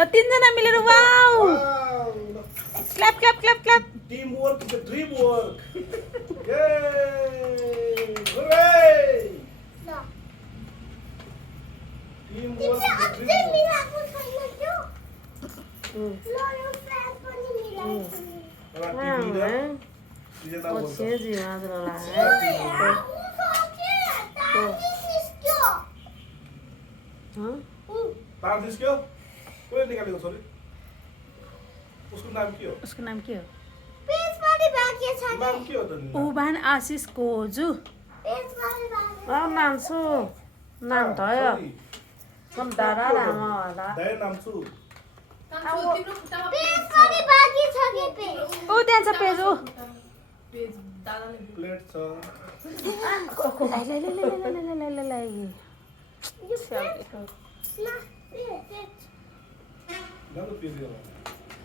ल तीनजना मिलेर wow Wow. Clap clap clap clap Teamwork is a dream work. Yay! Hooray! Teamwork is a dream work. एउटा TV र दुईजना बोल्छ। जी हजुरलाई तार निस्क्यो? कसले निकालेको छोरी? उसको नाम के हो? उसको नाम के हो नाम के हो त नि? उबान आशिष कोजु नाम्छु नाम भयो छोरी, दादा रामा होला दाइ नाम छु। ऊ त्यहाँ छ पेज ऊ प्लेट छ। राम्रो पेज हो।